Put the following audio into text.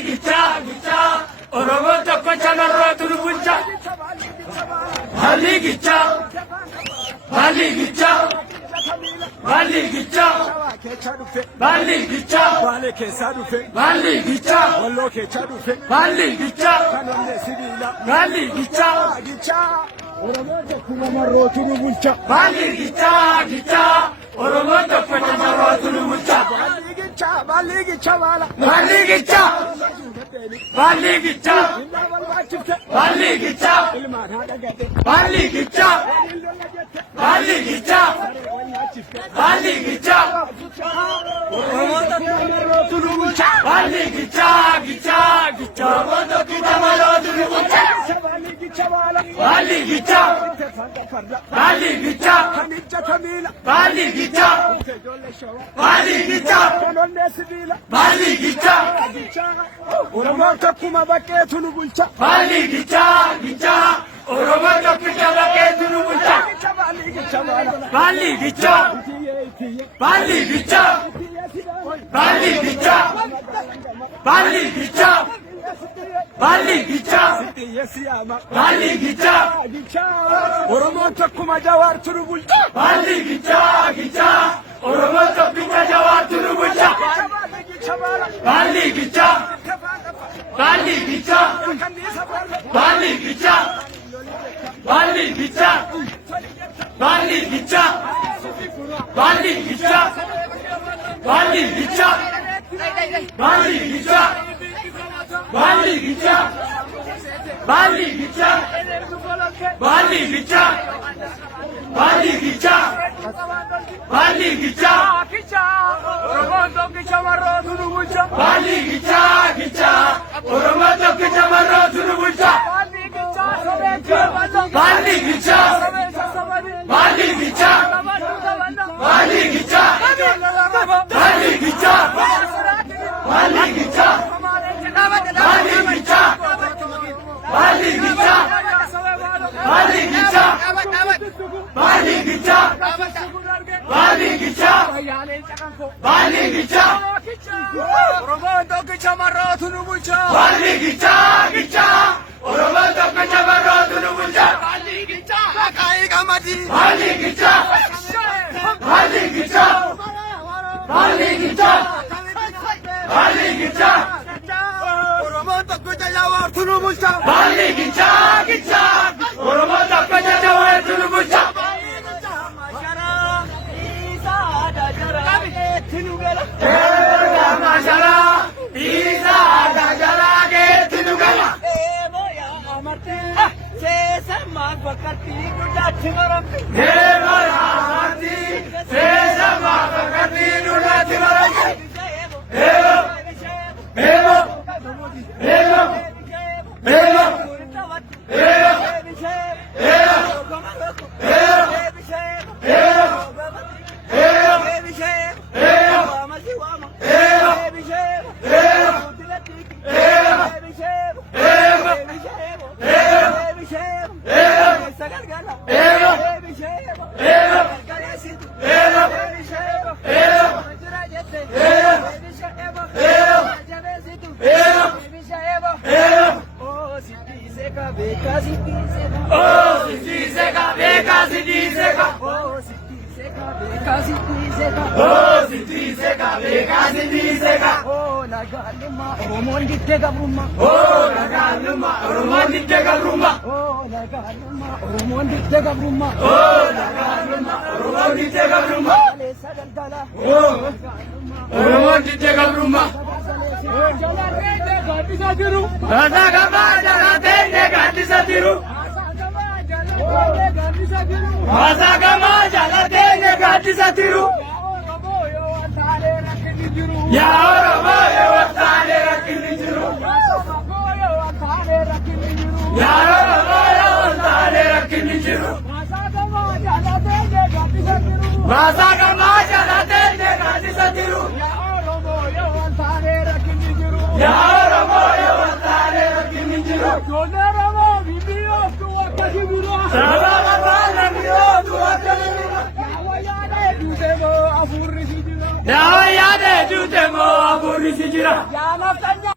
gicha, Oromo tokko chamarrootu nu bulcha. Baalli gicha, baalli gicha, baalli gicha, baalli gicha, Baale keessaa dhufe, baalli gicha, walloo keessaa dhufe, baalli gicha, kan onnee sibiila. baalli gicha, Gichaa Oromoo tokko namarrootu nu bulcha. baalli gicha, Oromo tokko chamarrootu nu bulcha. Baalli gichaa baala. Baalli gicha, baalli gicha, Innaa barbaachifte. baalli gicha, Ilmaan haadha gate. baalli gicha, baalli gicha, baalli gicha, Oromoo tokko namarrootu nu bulcha. baalli gicha, Oromo tokko chamarrootu nu bulcha. Baalli gichaa baala. Baalli gicha, Farda farda. baalli gicha, Kan ijjata miila. baalli gicha, Ijoollee shawaa. baalli gicha, Kan onnee sibiila. baalli gicha, Oromoo tokkuma bakkeetu nu bulcha. baalli gicha, Oromo tokko chamarrootu nu bulcha. Baalli gichaa baala. Baalli gicha, Tiyyee tiyyee. baalli gicha, baalli gicha, baalli gicha, baalli gicha, Tiyyee siyaama. baalli gicha, Oromoon tokkuma jawaartu nu bulcha. baalli gicha, Oromo tokko chamarrootu nu bulcha. Baalli gicha, baalli gicha, baalli gicha, baalli gicha, baalli gicha, baalli gicha, baalli gicha, baalli gicha, baalli gicha, baalli gicha, baalli gicha, baalli gicha, baalli gicha, baalli gicha, Oromo tokko chamarrootu nu bulcha. Baalli gicha, baalli gicha, baalli gicha, baalli gicha, baalli gicha, baalli gicha, baalli gicha, baalli gicha, baalli gicha, baalli gicha, baalli gicha, Oromoon tokko chamarrootu nu bulcha. baalli gicha, Oromo tokko chamarrootu nu bulcha. Akaayii qamadii. Baalli gicha, baalli gicha, baalli gicha, baalli gicha, Oromoon tokko jawaartu nu bulcha. baalli gicha, Oromo tokko chamarrootu nu bulcha. Mashara, Isa, Dagara, Get to Gala. Devarati, Sesama, Katinu, Latimaraki. Hello, hello, hello, hello, hello, Oh, Siti Seka, Beka, Siti Seka. Oh, Siti Seka, Beka, Siti Seka. Oromoon dittee gabrummaa. Oh, Nagaluma, Oromo Ditte Gabruma. Oromoon dittee gabrummaa. Oh, Nagaluma, Oromo Ditte Gabruma. Kaleessa galgala. Oh, Oromo Ditte Gabruma. Gaaddisa jiru. Rasa Gamada, Ratene, Gandisa Tiru. Gaaddisa jiru. Rasa Gamada, Ratene, Gandisa Tiru. Ya Oromo, Watane, Rakini Tiru. Ya Oromo, Watane, Rakini Tiru. Rasa Gamada, Ratene, Gandisa Tiru. Ya Oromo, Watane, Rakini Tiru. Sababa bala miyo tuwate miyo. Dawa yade jute mo aburi sijira.